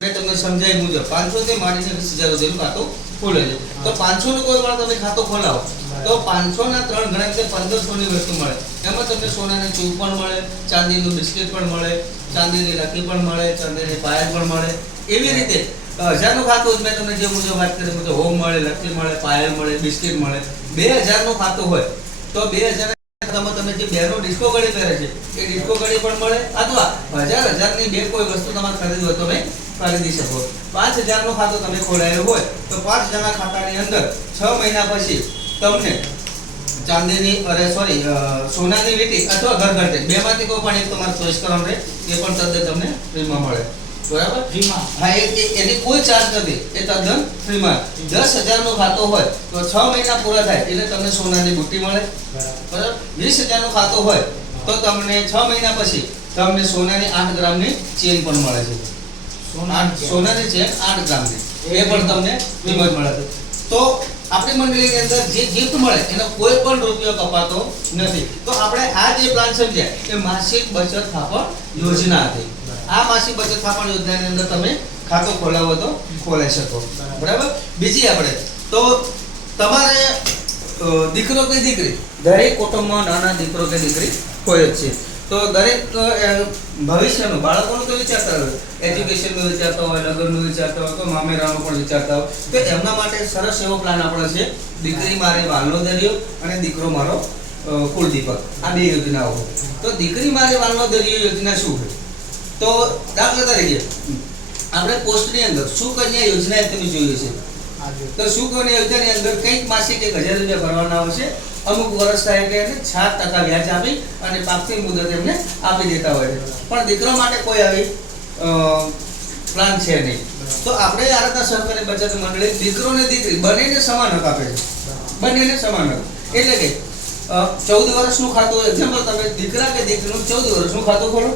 મેં તમને સમજાય મુજબ 500 થી માંડીને 20000 સુધીનું ખાતું ખોલે છે. તો 500 નું કોઈ વાર તમે ખાતું ખોલાવો તો 500 ના 3 ગણા એટલે 1500 ની વસ્તુ મળે. એમાં તમને સોનાની ચૂપ પણ મળે, ચાંદીનું બિસ્કિટ પણ મળે, ચાંદીની લકી પણ મળે, ચાંદીની પાયલ પણ મળે. એવી રીતે 1000 નું ખાતું મેં તમને જે મુજબ વાત કરી મુજબ હોમ મળે, લકી મળે, પાયલ મળે, બિસ્કિટ મળે. 2000 નું ખાતું હોય તો 2000 તમે જે બેનો ડિસ્કો ઘડી કરે છે એ ડિસ્કો ઘડી પણ મળે, અથવા 1000 ની બે કોઈ વસ્તુ તમારે ખરીદવી હોય તો તમે ખરીદી શકો. 5000 નું ખાતું તમે ખોલાયેલું હોય તો 5000 ના ખાતાની અંદર 6 મહિના પછી તમને ચાંદીની સોનાની વીંટી અથવા ઘરઘટી બેમાંથી કોઈ પણ એક તમારે ચોઈસ કરવાનું રહે, એ પણ તદ્દન તમને ફ્રીમાં મળે. બરાબર? ફ્રીમાં? હા, એની કોઈ ચાર્જ નથી, એ તદ્દન ફ્રીમાં. 10000 નું ખાતું હોય તો 6 મહિના પૂરા થાય એટલે તમને સોનાની બુટ્ટી મળે. બરાબર? 20000 નું ખાતું હોય તો તમને 6 મહિના પછી તમને સોનાની 8 ગ્રામની ચેન પણ મળે છે. સોનાની ચેન 8 ગ્રામની એ પણ તમને કિંમત મળે છે. તો આપણી મંડળીની અંદર જે ગિફ્ટ મળે એનો કોઈ પણ રૂપિયો કપાતો નથી. તો આપણે આ જે પ્લાન સમજ્યા એ માસિક બચત થાપણ યોજના હતી. આ માસિક બચત થાપણ યોજનાની અંદર તમે ખાતું ખોલાવો તો ખોલાઈ શકો. બરાબર? બીજી આપણે તો તમારે દીકરો કે દીકરી, દરેક કુટુંબમાં નાના દીકરો કે દીકરી હોય જ છે. તો દરેક ભવિષ્યનું બાળકોનું તો વિચારતા હોય, એજ્યુકેશનનું વિચારતા હોય, લગ્નનું વિચારતા હોય, તો મામેરાનું પણ વિચારતા હોય. તો એમના માટે સરસ એવો પ્લાન આપણો છે, દીકરી મારી વાલનો દરિયો અને દીકરો મારો કુળદીપક. આ બે યોજનાઓ. તો દીકરી મારી વાલનો દરિયો યોજના શું છે? તો દાખલા તરીકે આપણે પોસ્ટની અંદર સુકન્યા યોજના તમે જોઈ છે. તો સુકન્યા યોજનાની અંદર કંઈક માસિક 1000 રૂપિયા ભરવાના આવશે. અમુક વર્ષ થાય કે 7% વ્યાજ આપી અને પાકતી મુદત એમને આપી દેતા હોય છે. પણ દીકરા માટે કોઈ આવી પ્લાન છે નહીં. તો આપણે આરાધના સહકારી બચત મંડળી દીકરો ને દીકરી બંનેને સમાન હક આપે છે. બંનેને સમાન હક એટલે કે 14 વર્ષનું ખાતું, એક્ઝામ્પલ તમે દીકરા કે દીકરીનું 14 વર્ષનું ખાતું ખોલો.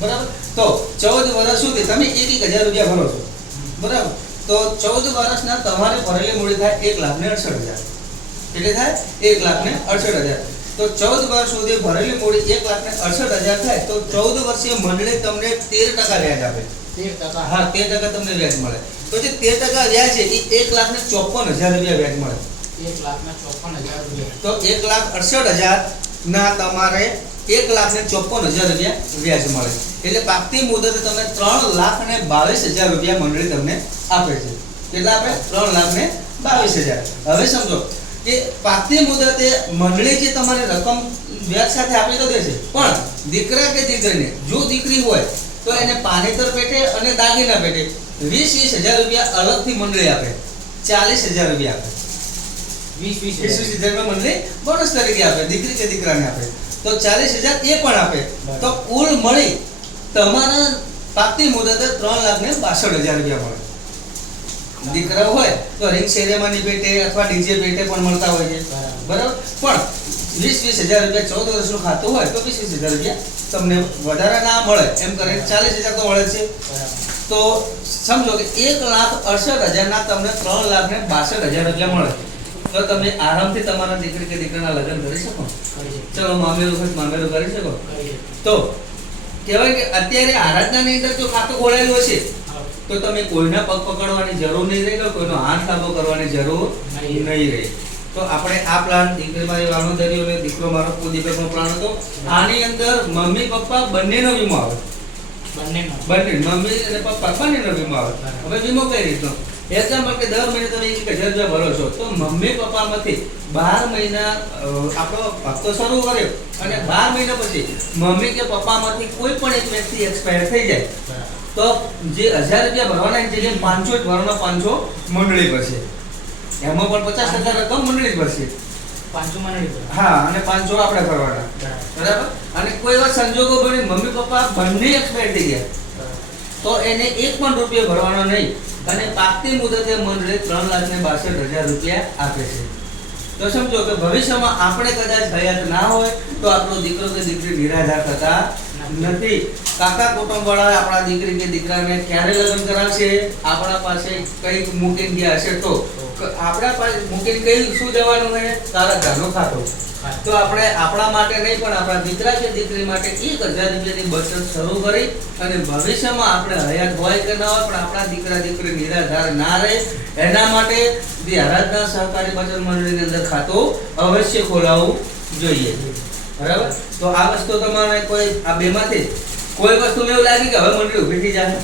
બરાબર? તો 14 વર્ષ સુધી તમે 1000 રૂપિયા ભરો છો. બરાબર? તો 14 વર્ષના તમારે ભરેલી મૂડી થાય 1,68,000. એટલે થાય 1,68,000. તો 14 વર્ષ સુધી ભરેલી મૂડી 1,68,000 થાય તો 14 વર્ષીય મંડળી તમને 13% વ્યાજ આપે. 13%? હા, 13% તમને વ્યાજ મળે. તો જે 13% વ્યાજ છે એ 1,54,000 રૂપિયા વ્યાજ મળે. 1,54,000 રૂપિયા. તો 1,68,000 ના તમારે 1,54,000 રૂપિયા વ્યાજ મળે. એટલે પાકતી મુદતે તમને 3,22,000 રૂપિયા મંડળી તમને આપે છે. કેટલા આપે? 3,22,000. હવે સમજો કે પાકતી મુદતે મંડળી જે તમારે રકમ વ્યાજ સાથે આપી તો દેશે, પણ દીકરા કે દીકરીને જો દીકરી હોય તો એને પાનેતર પેટે અને દાગીના પેટે 20,000 રૂપિયા અલગથી મંડળી આપે. 40,000 રૂપિયા આપે. 20,000 મંડળી બોનસ તરીકે આપે, દીકરી કે દીકરાને આપે. તો 40,000 એ પણ આપે. તો કુલ મળી તમારા પાકતી મુદતે 3,62,000 રૂપિયા મળે. દીકરા હોય તો રિંગ સેરેમની પેટે અથવા ડીજે પેટે પણ મળતા હોય છે. બરાબર? પણ 20,000 રૂપિયા 14 વર્ષનું ખાતું હોય તો 20,000 રૂપિયા તમને વધારે ના મળે એમ કરે 40,000 તો મળે છે. તો સમજો કે 1,68,000 ના તમને 3,62,000 રૂપિયા મળે. તો તમે આરામથી તમારા દીકરી કે દીકરાના લગ્ન કરી શકો. ચલો મામેરું કરી શકો. તો કહેવાય કે અત્યારે આરાધનાની અંદર જો ખાતું ખોલાયેલું હશે તો તમે કોઈના પગ પકડવાની જરૂર નહીં રહે, કોઈનો હાથ લાંબો કરવાની જરૂર નહીં રહે. તો આપણે આ પ્લાન દીકરી મારી વાલનો દરિયો અને દીકરો મારો કુળદીપકનો પ્લાન હતો. આની અંદર મમ્મી પપ્પા બંનેનો વીમો આવે. બંને મમ્મી અને પપ્પા બંનેનો વીમો આવે. હવે વીમો કઈ રીતનો? એક્ઝામ્પલ કે દર મહિને તમે 1,000 રૂપિયા ભરો છો તો મમ્મી પપ્પામાંથી 12 મહિના આપણો હપ્તો શરૂ કર્યો અને 12 મહિના પછી મમ્મી કે પપ્પામાંથી કોઈ પણ એક વ્યક્તિ એક્સપાયર થઈ જાય તો જે 1,000 રૂપિયા ભરવાના જગ્યાએ 500 જ ભરવાના, 500 મંડળી પડશે. એમાં પણ 50,000 રકમ મંડળી પડશે. 500 મંડળી. હા, અને 500 આપણે ભરવાના. બરાબર? અને કોઈ એવા સંજોગો બની મમ્મી પપ્પા બંને એક્સપાયર થઈ ગયા તો એને એક પણ રૂપિયો ભરવાનો નહીં અને પાકતી મુદતે મંડળી 3,62,000 રૂપિયા આપે છે. તો સમજો કે ભવિષ્યમાં આપણે કદાચ હયાત ના હોય તો આપણો દીકરો કે દીકરી નિરાધાર થતા નથી. કાકા કુટુંબ વાળા આપણા દીકરી કે દીકરાને ક્યારે લગ્ન કરાવશે? આપણા પાસે કઈક મૂકીને ગયા હશે તો આપણા પાસે મૂકીને કઈ શું જવાનું છે? તારા ઘરનો ખાતો. તો આપણે આપણા માટે નહીં પણ આપણા દીકરા કે દીકરી માટે 1000 રૂપિયાની બચત શરૂ કરી અને ભવિષ્યમાં આપણે હયાત હોય કે ન હોય પણ આપણા દીકરા દીકરી નિરાધાર ના રહે એના માટે જે આરાધના સહકારી બચત મંડળીની અંદર ખાતું અવશ્ય ખોલાવવું જોઈએ. બરાબર? તો આ વસ્તુ તમારે કોઈ આ બેમાંથી કોઈ વસ્તુ એવું લાગી કે હવે મંડળી ઊભી થઈ જાય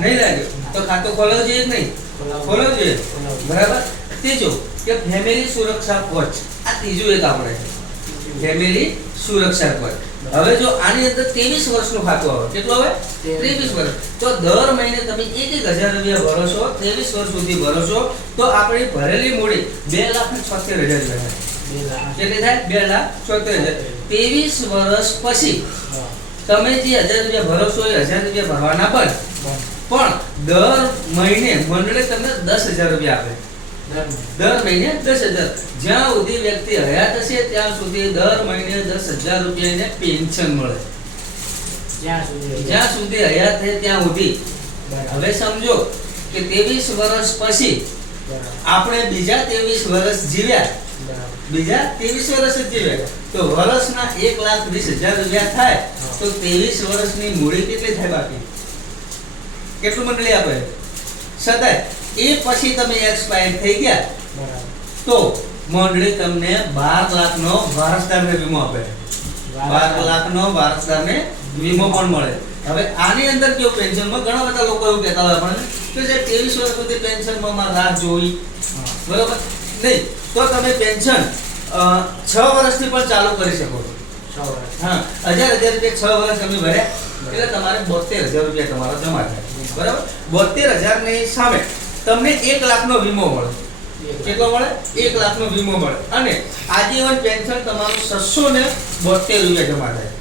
નહીં લાગે તો ખાતું ખોલાવવું જોઈએ કે નહીં? ખોલાવવું જોઈએ. બરાબર? ત્રીજું કે ફેમિલી સુરક્ષા કોચ. આ ત્રીજું એક આપણે ફેમિલી સુરક્ષા કોચ. હવે જો આની અંદર 23 વર્ષનું ખાતું આવે, કેટલું આવે? 23 વર્ષ. તો દર મહિને તમે 1000 રૂપિયા ભરો છો, 23 વર્ષ સુધી ભરો છો, તો આપણી ભરેલી મૂડી 2,76,000 થાય. કેટલી થાય? 2,76,000. 23 વર્ષ પછી તમે જે 1000 રૂપિયા ભરો છો એ 1000 રૂપિયા ભરવાના બંધ, પણ દર મહિને મંડળી તમને 10,000 રૂપિયા આપે. દર મહિને 10,000. જ્યાં સુધી વ્યક્તિ હયાત હશે ત્યાં સુધી દર મહિને 10,000 રૂપિયાને પેન્શન મળે. જ્યાં સુધી હયાત છે ત્યાં સુધી. હવે સમજો કે 23 વર્ષ પછી આપણે બીજા 23 વર્ષ જીવ્યા, બીજા 23 વર્ષ જ જીવ્યા, તો વર્ષના 1,20,000 રૂપિયા થાય તો 23 વર્ષની મૂડી કેટલી થાય બાકી? કેટલું મંડળી આપે? છતાંય એ પછી તમે એક્સપાયર થઈ ગયા તો મંડળી તમને 12 લાખનો વારસદારને વીમો આપે. 12 લાખનો વારસદારને વીમો પણ મળે. હવે આની અંદર કેવું, પેન્શનમાં ઘણા બધા લોકો એવું કહેતા હોય આપણને કે જે 23 વર્ષ સુધી પેન્શનમાં માં રાહ જોઈ, બરોબર નહીં, તો તમે પેન્શન 6 વર્ષથી પણ ચાલુ કરી શકો છો. 6 વર્ષ. હા, 1000 રૂપિયા 6 વર્ષ તમે ભર્યા એટલે તમારે 72,000 રૂપિયા તમારા જમા થાય. બરાબર? 72,000 ની સામે તમને 1 લાખનો વીમો મળે. કેટલો મળે? 1 લાખનો વીમો મળે અને આજીવન પેન્શન તમારું 672 રૂપિયા જમા થાય.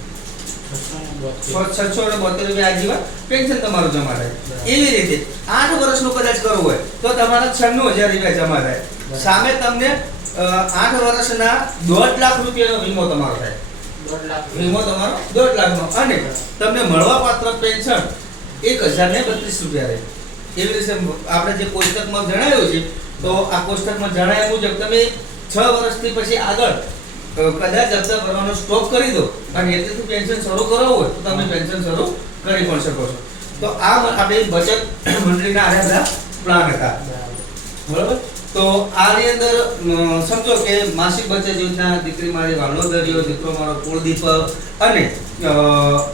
672 રૂપિયા આજીવન પેન્શન તમારું જમા થાય. એવી રીતે 8 વર્ષનું કદાચ કરવું હોય તો તમારા 96,000 રૂપિયા જમા થાય. સામે તમને 8 વર્ષના 1.5 લાખ રૂપિયાનો વીમો તમારો થાય. 1.5 લાખ વીમો તમારો 1.5 લાખનો અને તમને મળવાપાત્ર પેન્શન 1,032 રૂપિયા રહે. એવી રીતે આપણે જે કોષ્ટકમાં જણાવ્યું છે તો આ કોષ્ટકમાં જણાવ્યા મુજબ તમે 6 વર્ષથી પછી આગળ કદાચ હપ્તા ભરવાનો સ્ટોપ કરી દો અને એટલેથી પેન્શન શરૂ કરાવવું હોય તો તમે પેન્શન શરૂ કરી પણ શકો છો. તો આ આપણી બચત મંડળીના આધાર પ્લાન હતા. બરાબર? તો આની અંદર સમજો કે માસિક બચત યોજના, દીકરી મારી વાલોદરીઓ, દીકરો મારો કુળદીપક અને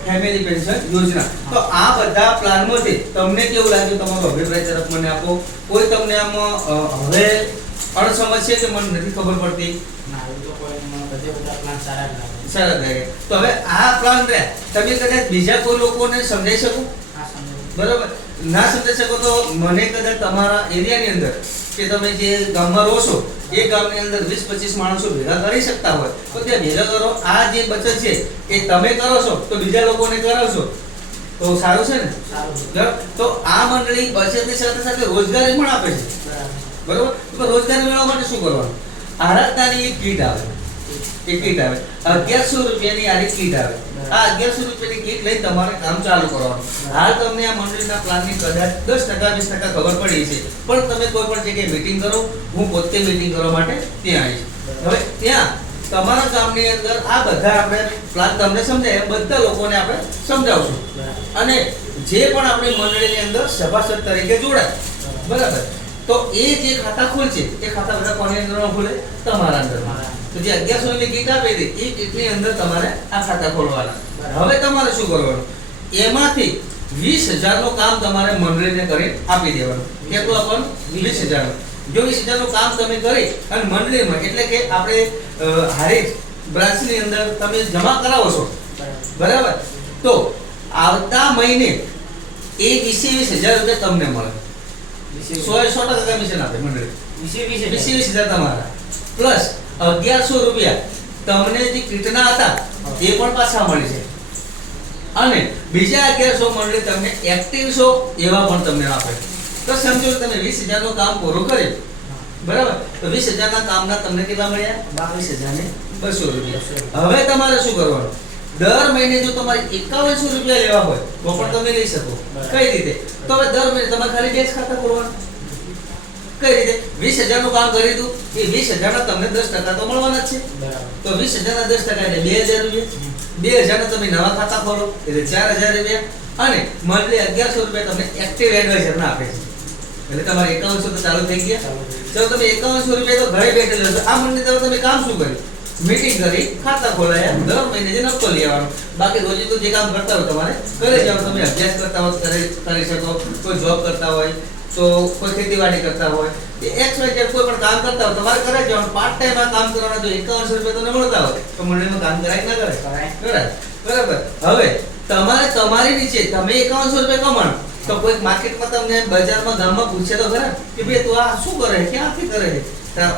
ફેમિલી પેન્શન યોજના. તો આ બધા પ્લાનમાંથી તમને કેવું લાગ્યું? તમારો અભિપ્રાય તરફ મને આપો. કોઈ તમને આમાં હવે અણસમજ છે કે મને નથી ખબર પડતી? ના, એ તો કોઈ બધે બધા પ્લાન સારા જ લાગે. સારા લાગે. તો હવે આ પ્લાન રહ્યા તમે કદાચ બીજા કોઈ લોકોને સમજાઈ શકો? બરાબર? ના સમજાઈ શકો તો મને કદાચ તમારા એરિયાની અંદર કે તમે જે ગામમાં રહો છો એ ગામની અંદર 20-25 માણસો ભેગા કરી શકતા હોય તો ત્યાં ભેગા કરો. આ જે બચત છે એ તમે કરો છો તો બીજા લોકોને કરાવશો તો સારું છે ને? સારું. તો આ મંડળી બચતની સાથે સાથે રોજગારી પણ આપે છે. બરાબર? તો રોજગારી મેળવવા માટે શું કરવાનું? આરાધનાની એક કીટ આવે. એક કીટ આવે 1100 રૂપિયાની આ કીટ આવે. આ 1100 રૂપિયાની કીટ લઈ તમારે કામ ચાલુ કરવાનું. હાલ તમને આ મંડળીના પ્લાનની કદાચ 10% 20% ખબર પડી છે પણ તમે કોઈ પણ જગ્યાએ મીટિંગ કરો, હું પોતે મીટિંગ કરવા માટે ત્યાં આવીશ. હવે ત્યાં તમારા ગામની અંદર આ બધા આપણે પ્લાન તમને સમજાય બધા લોકોને આપણે સમજાવશું અને જે પણ આપણી મંડળીની અંદર સભાસદ તરીકે જોડાય. બરાબર? તો એ જે ખાતા ખોલશે એ ખાતા બધા કોની અંદરમાં ખોલે? તમારા અંદરમાં. તો જે 1100 ની કીટ આપી હતી એ કીટની અંદર તમારે આ ખાતા ખોલવાના. હવે તમારે શું કરવાનું? એમાંથી 20,000 નું કામ તમારે મંડળીને કરી આપી દેવાનું. કેટલું આપવાનું? 20,000 નું. જો 20,000 નું કામ તમે કરી અને મંડળીમાં એટલે કે આપણે હારીજ બ્રાન્ચની અંદર તમે જમા કરાવો છો, બરાબર? તો આવતા મહિને એ 20,000 રૂપિયા તમને મળે. 100% કમિશન આપે મંડળી. 20,000 તમારા પ્લસ 1100 રૂપિયા તમને જે કીટના હતા એ પણ પાછા મળી છે અને બીજા 1100 મંડળી તમને એક્ટિવ છો એવા પણ તમને આપે. તો સમજો તમે 20,000 નું કામ પૂરું કર્યું, બરાબર? તો 20,000 ના કામના તમને કેટલા મળ્યા? 22,200 રૂપિયા. હવે તમારે શું કરવાનું? દર મહિને જો તમારે 5100 રૂપિયા લેવા હોય તો પણ તમે લઈ શકો. કઈ રીતે? તો હવે દર મહિને તમારે ખાલી 2 ખાતા ખોલવાના. કઈ રીતે 20,000 નું કામ કરી દઉં એ 20,000 ના તમને 10% તો મળવાના જ છે. બરાબર. તો 20,000 ના 10% એટલે 2,000 રૂપિયા. 2,000 ના તમે નવા ખાતા ખોલો એટલે 4,000 રૂપિયા અને મંથલી 1,100 રૂપિયા તમને એક્ટિવ એડવાઇઝર ના આપે છે. એટલે તમારે 5100 તો ચાલુ થઈ ગયા. જો તમે 5100 રૂપિયા તો ઘરે બેઠે લેશો. આ મહિને તમે કામ શું કર્યું? મીટિંગ કરી, ખાતા ખોલાયા, દર મહિને જે નફો લઈ આવવાનો. બાકી રોજે તો જે કામ કરતા હોય તમારે કરે જાવ. તમે અભ્યાસ કરતા હોય કરી શકો, કોઈ જોબ કરતા હોય તો કોઈ ખેતીવાડી કરતા હોય XYZ કોઈ પણ કામ કરતા હોય તમારે કરે જવાનું. પાર્ટ ટાઈમ આ કામ કરવાના તો 5100 રૂપિયા તમને મળતા હોય તો મંડળીમાં કામ કરાય ના કરાય? કરાય. બરાબર. હવે તમારે તમારી નીચે તમે 5100 રૂપિયા કમાણો તો કોઈ માર્કેટમાં તમને બજારમાં ગામમાં પૂછે તો ખરા કે ભાઈ તું આ શું કરે છે, ક્યાંથી કરે છે?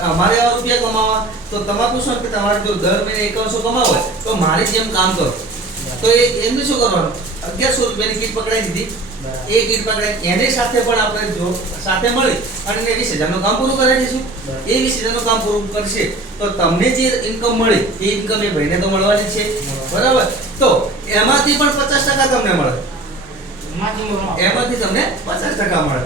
અમારે આવા રૂપિયા કમાવા તો તમારે પૂછો કે તમારે જો દર મહિને 5100 કમાવો હોય તો મારી જેમ કામ કરો તો એમને શું કરવાનું? 1100 રૂપિયાની કીટ પકડાઈ દીધી. એ કીટ પકડાઈ એની સાથે પણ આપણે જો સાથે મળી અને 20,000 નું કામ પૂરું કરાવી દઈશું. એ 20,000 નું કામ પૂરું કરશે તો તમને જે ઇન્કમ મળી એ ઇન્કમ એ ભાઈને તો મળવાની છે. બરાબર. તો એમાંથી પણ 50% તમને મળે. એમાંથી તમને 50% મળે.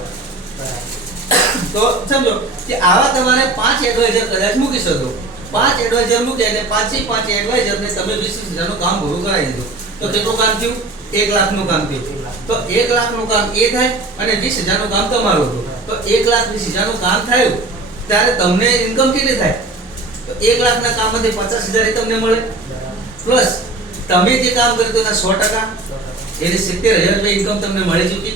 તો સમજો કે આવા તમારે 5 એડવાઇઝર કદાચ મૂકી શકો. 5 એડવાઇઝર મૂકે એટલે 5 એડવાઇઝર ને તમે 20,000 નું કામ પૂરું કરાવી દીધું. તો કેટલું કામ થયું? 1 લાખ નું કામ થયું. તો 1 લાખ નું કામ એ થાય અને 20,000 નું કામ તમારું હતું. તો 1,20,000 નું કામ થયું ત્યારે તમને ઇન્કમ કેટલી થાય? તો 1 લાખ ના કામમાંથી 50,000 એ તમને મળે પ્લસ તમે જે કામ કર્યું તેના 100% એટલે 70,000 રૂપિયા ઇન્કમ તમને મળી ચૂકી.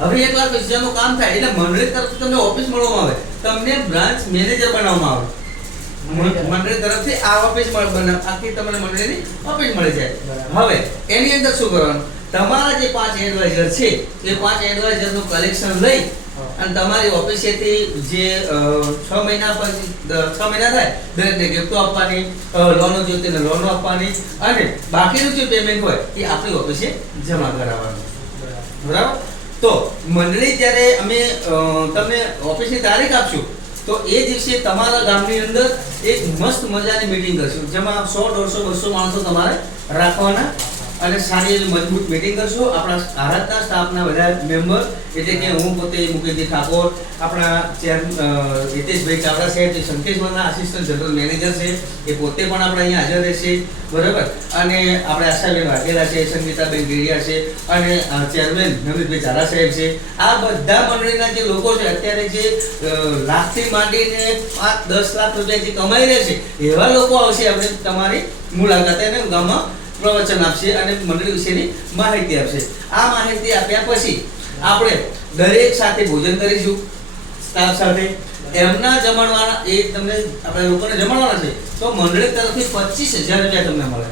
હવે 1,20,000 નું કામ થાય એટલે મંડળી તરફથી તમને ઓફિસ મળવામાં આવે, તમને બ્રાન્ચ મેનેજર બનાવવામાં આવે. મંડળી તરફથી આ ઓફિસ આખી તમને મંડળીની ઓફિસ મળી જાય. હવે એની અંદર શું કરવાનું? તમારા જે 5 એડવાઇઝર છે એ 5 એડવાઇઝર નું કલેક્શન લઈ અને તમારી ઓફિસેથી જે 6 મહિના પછી 6 મહિના થાય દરેકને ગિફ્ટો આપવાની, લોનો જોઈતી ને લોનો આપવાની અને બાકીનું જે પેમેન્ટ હોય એ આપણી ઓફિસે જમા કરાવવાનું. બરાબર. તો મંડળી જ્યારે અમે તમને ઓફિસની તારીખ આપશું તો એ દિવસે તમારા ગામની અંદર એક મસ્ત મજાની મીટિંગ કરશું જેમાં 100, 150, 200 માણસો તમારે રાખવાના અને સારી એવી મજબૂત મીટિંગ કરશું. આપણા આરાધના સ્ટાફના બધા મેમ્બર એટલે કે હું પોતે મુકેશજી ઠાકોર, આપણા હિતેશભાઈ ચાવડા સાહેબ જે સંકેશ્વરના આસિસ્ટન્ટ જનરલ મેનેજર છે એ પોતે પણ આપણે અહીંયા હાજર રહેશે. બરાબર. અને આપણે આશાબેન વાઘેલા છે, સંગીતાબેન ગેડિયા છે અને ચેરમેન નવીનભાઈ ઝાલા સાહેબ છે. આ બધા મંડળીના જે લોકો છે અત્યારે જે લાખથી માંડીને 5-10 લાખ રૂપિયા જે કમાઈ રહ્યા છે એવા લોકો આવશે આપણે તમારી મુલાકાતે અને ગામમાં પ્રવચન આપશે અને મંડળી વિશેની માહિતી આપશે. આ માહિતી આપ્યા પછી આપણે દરેક સાથે ભોજન કરીશું સ્ટાફ સાથે. એમના જમણવાના એ તમને આપણે લોકોને જમણવાના છે તો મંડળી તરફથી 25,000 રૂપિયા તમને મળે.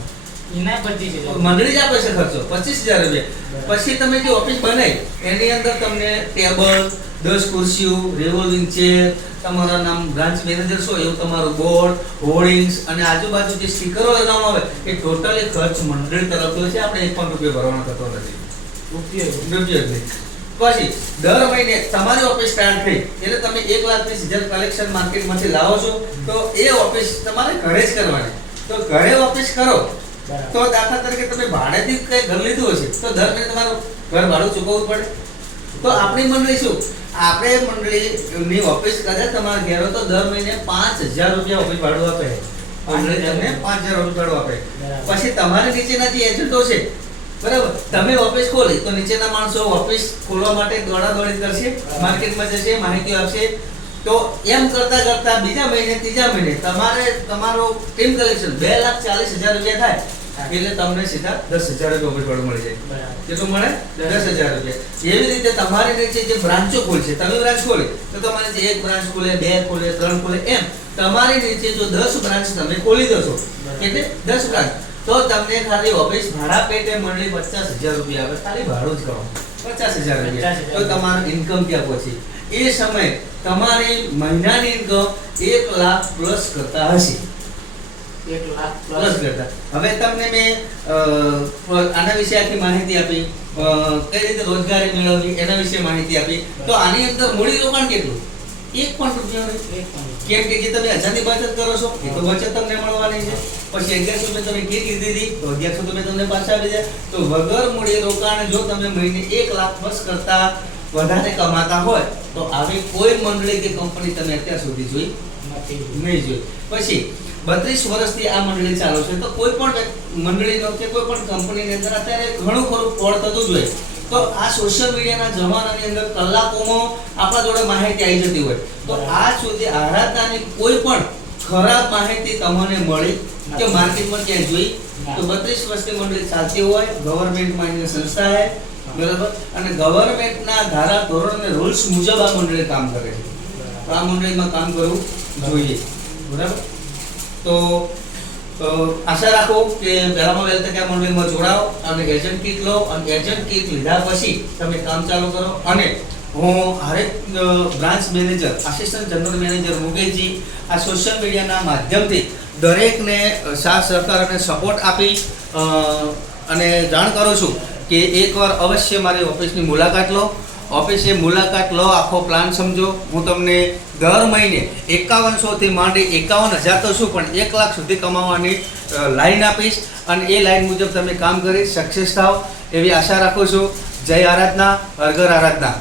એના 25,000 મંડળી જ આપે છે ખર્ચો 25,000 રૂપિયા. પછી તમે જે ઓફિસ બનાવી એની અંદર તમને ટેબલ, 10 ખુરશીઓ, રિવોલ્વિંગ ચેર, તમારા નામ બ્રાન્ચ મેનેજર છો એવું તમારું બોર્ડ, હોર્ડિંગ્સ અને આજુબાજુ જે સ્ટીકરો લગાવવામાં આવે એ ટોટલી ખર્ચ મંડળી તરફથી છે. આપણે 1 પણ રૂપિયા ભરવાનો થતો નથી. રૂપિયા નહીં. પછી દર મહિને તમારી ઓફિસ સ્ટાર્ટ થઈ એટલે તમે 1,20,000 કલેક્શન માર્કેટમાંથી લાવો છો તો એ ઓફિસ તમારે ઘરે જ કરવાની. તો ઘરે ઓફિસ કરો તો દાખલા તરીકે તમે ભાડેથી કઈ ઘર લીધું હશે તો દર મહિને તમારું ઘર ભાડું ચૂકવવું પડે. તો આપણી મંડળી શું? આપણે મંડળીની ઓફિસ કદાચ તમારે ઘેર હોય તો દર મહિને 5,000 રૂપિયા ઓફિસ ભાડું આપે. મંડળી તમને 5,000 રૂપિયા ભાડું આપે. પછી તમારી નીચેના જે એજન્ટો છે બરાબર, તમે ઓફિસ ખોલી તો નીચેના માણસો ઓફિસ ખોલવા માટે દોડાદોડી કરશે, માર્કેટમાં જશે, માહિતી આપશે. તો એમ કરતા કરતા બીજા મહિને ત્રીજા મહિને તમારે તમારો ટીમ કલેક્શન 2,40,000 રૂપિયા થાય એટલે તમને સીધા 10,000 રૂપિયા ઓફિસ ભાડું મળી જાય. કેટલું મળે? 10,000 રૂપિયા. એવી રીતે તમારી નીચે જે બ્રાન્ચો ખોલશે, તમે બ્રાન્ચ ખોલી તો તમારે જે 1 બ્રાન્ચ ખોલે, 2 ખોલે, 3 ખોલે એમ તમારી નીચે જો 10 બ્રાન્ચ તમે ખોલી દો છો એટલે 10 બ્રાન્ચ તો તમને ખાલી ઓફિસ ભાડા પેટે મંડળી 50,000 રૂપિયા આવે. ખાલી ભાડું જ કરો 50,000 રૂપિયા. તો તમારું ઇન્કમ ક્યાં પહોંચી? એ સમય તમારી મહિનાની ઇન્કમ 1 લાખ પ્લસ કરતા હશે. 1 લાખ પ્લસ કરતા. હવે તમને મેં આના વિશે આખી માહિતી આપી, કઈ રીતે રોજગારી મેળવવી એના વિશે માહિતી આપી. તો આની અંદર મૂડી રોકાણ કેટલું? 1 પણ રૂપિયા નહીં. કેમ કે જે તમે 1,000 ની બચત કરો છો એ તો બચત તમને મળવાની છે. પછી 1,100 રૂપિયા તમે કીટ લીધી તો 1,100 રૂપિયા તમને પાછા આવી જાય. તો વગર મૂડી રોકાણ જો તમે મહિને 1 લાખ બસ કરતા વધારે કમાતા હોય તો આવી કોઈ મંડળી કે કંપની તમે અત્યાર સુધી જોઈ નથી. નહીં જોઈ. પછી 32 વર્ષથી આ મંડળી ચાલુ છે તો કોઈ પણ મંડળીનો કે કોઈ પણ કંપનીની અંદર અત્યારે ઘણું ખરું ફ્રોડ થતું જ હોય. તો આ સોશિયલ મીડિયાના જમાનાની અંદર કલાકોમાં આપણા જોડે માહિતી આવી જતી હોય તો આજ સુધી આરાધનાની કોઈ પણ ખરાબ માહિતી તમને મળી કે માર્કેટમાં ક્યાંય જોઈ? તો 32 વર્ષની મંડળી ચાલતી હોય, ગવર્નમેન્ટ માન્ય સંસ્થા છે, બરાબર, અને ગવર્નમેન્ટના ધારા ધોરણ અને રૂલ્સ મુજબ આ મંડળી કામ કરે છે. તો આ મંડળીમાં કામ કરવું જોઈએ, બરાબર. તો આશા રાખો કે પહેલામાં વહેલ તકે આ મંડળીમાં જોડાઓ અને એજન્ટ કીટ લો અને એજન્ટ કીટ લીધા પછી તમે કામ ચાલુ કરો. અને હું હરેક branch manager, assistant general manager Mukeshji આ સોશિયલ મીડિયાના માધ્યમથી દરેકને સાથ સહકાર અને સપોર્ટ આપી અને જાણ કરું છું કે એકવાર અવશ્ય મારી ઓફિસની મુલાકાત લો. ઓફિસે મુલાકાત લો, આખો પ્લાન સમજો. હું તમને દર મહિને 5100 થી માંડી 51000 તો શું પણ 1 લાખ સુધી કમાવાની લાઈન આપીશ અને એ લાઈન મુજબ તમે કામ કરી સક્સેસ થાઓ એવી આશા રાખું છું. જય આરાધના, હર ઘર આરાધના.